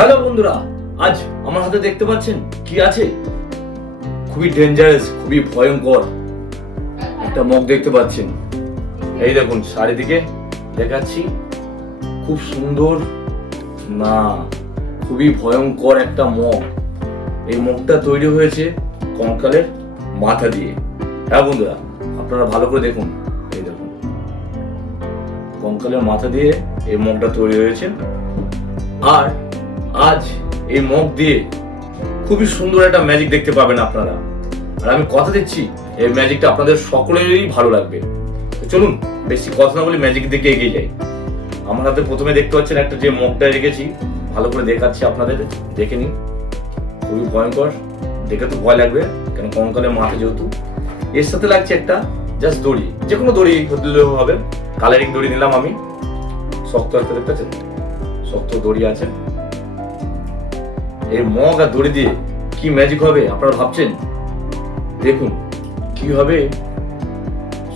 Hello বন্ধুরা, আজ আমার হাতে দেখতে পাচ্ছেন কি আছে? খুবই ডেঞ্জারাস, খুবই ভয়ঙ্কর একটা মগ দেখতে পাচ্ছেন। এই দেখুন, চারিদিকে দেখাচ্ছি, খুব সুন্দর না, খুবই ভয়ঙ্কর একটা মগ। এই মগটা তৈরি হয়েছে কঙ্কালের মাথা দিয়ে। হ্যাঁ বন্ধুরা, আপনারা ভালো করে দেখুন। এই দেখুন, কঙ্কালের মাথা দিয়ে এই মগটা তৈরি হয়েছে। আর আজ এই মগ দিয়ে খুবই সুন্দর একটা ম্যাজিক দেখতে পাবেন আপনারা। আর আমি কথা দিচ্ছি, এই ম্যাজিকটা আপনাদের সকলেরই ভালো লাগবে। চলুন বেশি কথা না বলে ম্যাজিক দিকে এগিয়ে যাই। আমার হাতে প্রথমে দেখতে পাচ্ছেন একটা যে মগটা রেখেছি, ভালো করে দেখাচ্ছি আপনাদের, দেখে নিন। খুবই ভয়ঙ্কর, দেখে তো ভয় লাগবে, কেন কঙ্কালের মাথা যেহেতু। এর সাথে লাগছে একটা জাস্ট দড়ি, যে কোনো দড়ি হলেও হবে। কালারিং দড়ি নিলাম আমি, শক্ত একটা, দেখতে পাচ্ছেন শক্ত দড়ি আছে। এই মগ আর দড়ি দিয়ে কি ম্যাজিক হবে আপনারা ভাবছেন? দেখুন কি হবে,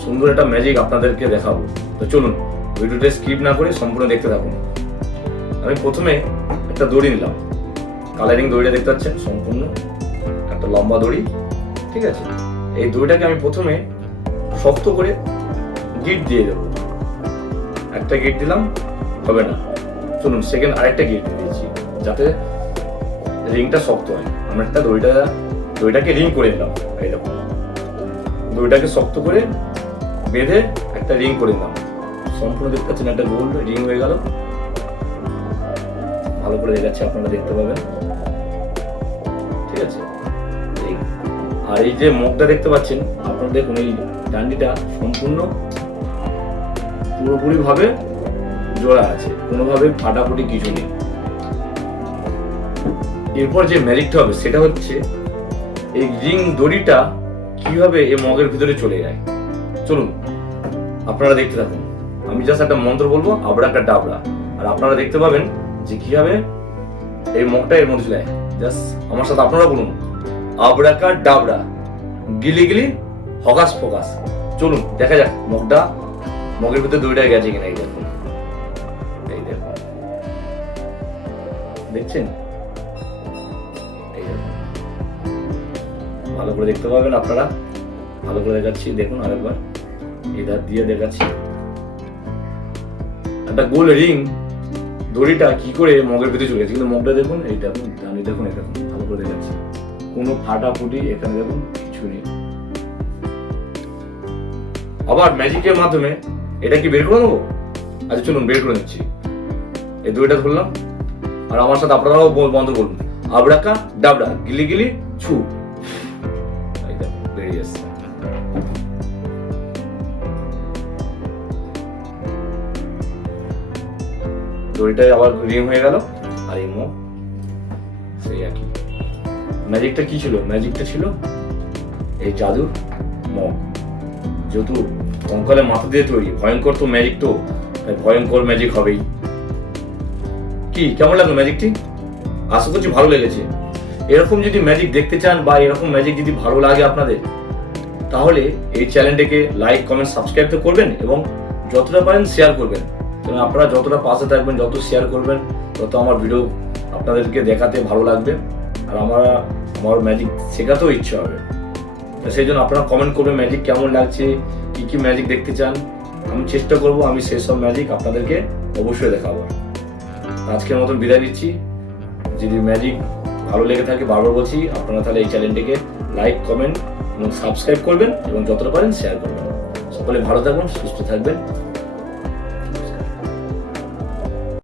সুন্দর একটা ম্যাজিক আপনাদেরকে দেখাবো। তো চলুন ভিডিওটা স্কিপ না করে সম্পূর্ণ দেখতে থাকুন। আমি প্রথমে একটা দড়ি নিলাম, কালারিং দড়িটা দেখতে পাচ্ছেন, সম্পূর্ণ একটা লম্বা দড়ি, ঠিক আছে। এই দড়িটাকে আমি প্রথমে শক্ত করে গিট দিয়ে দেবো। একটা গিট দিলাম, হবে না, চলুন সেকেন্ড আরেকটা গিট দিয়েছি, যাতে রিংটা শক্ত হয়। আমরা একটা দড়িটাকে রিং করে নিলাম। এই দেখুন, দড়িটাকে শক্ত করে বেঁধে একটা রিং করে নিলাম। সম্পূর্ণ দেখতে পাচ্ছেন একটা গোল রিং হয়ে গেল। ভালো করে দেখাচ্ছি, আপনারা দেখতে পাবেন, ঠিক আছে। আর এই যে মগটা দেখতে পাচ্ছেন আপনারা, দেখুন এই ডান্ডিটা সম্পূর্ণ পুরোপুরি ভাবে জোড়া আছে, কোনোভাবে ফাটাফুটি কিছু নেই। এরপর যে ম্যাজিকটা হবে সেটা হচ্ছে এই রিং দড়িটা কিভাবে এই মগের ভিতরে চলে যায়। চলুন আপনারা দেখতে থাকুন। আমি জাস্ট একটা মন্ত্র বলবো, আবরাকাডাবরা, আর আপনারা দেখতে পাবেন যে কিভাবে এই মগটা এর মধ্যে চলে যায়। জাস্ট আমার সাথে আপনারা বলুন, আবরাকাডাবরা, গিলি গিলি হকাস ফোকাস। চলুন দেখা যাক মগের ভিতরে দড়িটা গেছে কিনা। এই দেখুন, এই দেখুন, দেখছেন? ভালো করে দেখতে পাবেন আপনারা, ভালো করে দেখাচ্ছি, দেখুন আরেকবার এই ধার দিয়ে দেখাচ্ছি। একটা গোল রিং দড়িটা কি করে মগের ভিতরে চলে গেছে, কিন্তু মগটা দেখুন, এই দেখুন, দেখুন, এই দেখুন, ভালো করে দেখাচ্ছি, কোনো ফাটাফুটি এখানে দেখুন কিছু নেই। আবার ম্যাজিকের মাধ্যমে এটা কি বের করে নেবো? আচ্ছা চলুন বের করে নিচ্ছি। এই দড়িটা ধরলাম, আর আমার সাথে আপনারাও বন্ধ করুন, আবরাকা ডাবরা, গিলি গিলি ছু। বেরিয়ে এসছে। দড়িটাই আবার রিং হয়ে গেল, আর এই মগ সেই একই। ম্যাজিকটা কি ছিল? ম্যাজিকটা ছিল এই জাদুর মগ। যেহেতু কঙ্কালের মাথা দিয়ে তৈরি, ভয়ঙ্কর তো ম্যাজিক, তো ভয়ঙ্কর ম্যাজিক হবেই। কি কেমন লাগলো ম্যাজিকটি? আশা করছি ভালো লেগেছে। এরকম যদি ম্যাজিক দেখতে চান বা এরকম ম্যাজিক যদি ভালো লাগে আপনাদের, তাহলে এই চ্যানেলটিকে লাইক, কমেন্ট, সাবস্ক্রাইব তো করবেন, এবং যতটা পারেন শেয়ার করবেন। কারণ আপনারা যতটা পাশে থাকবেন, যত শেয়ার করবেন, তত আমার ভিডিও আপনাদেরকে দেখাতে ভালো লাগবে, আর আমার ম্যাজিক শেখাতেও ইচ্ছে হবে। সেই জন্য আপনারা কমেন্ট করবেন ম্যাজিক কেমন লাগছে, কি কি ম্যাজিক দেখতে চান। আমি চেষ্টা করব, আমি সেসব ম্যাজিক আপনাদেরকে অবশ্যই দেখাবো। আজকের মতন বিদায় নিচ্ছি। যদি ম্যাজিক ভালো লেগে থাকে, বারবার বলছি, আপনারা তাহলে এই চ্যানেলটিকে লাইক, কমেন্ট এবং সাবস্ক্রাইব করবেন, এবং যতটা পারেন শেয়ার করবেন। সকলে ভালো থাকবেন, সুস্থ থাকবেন।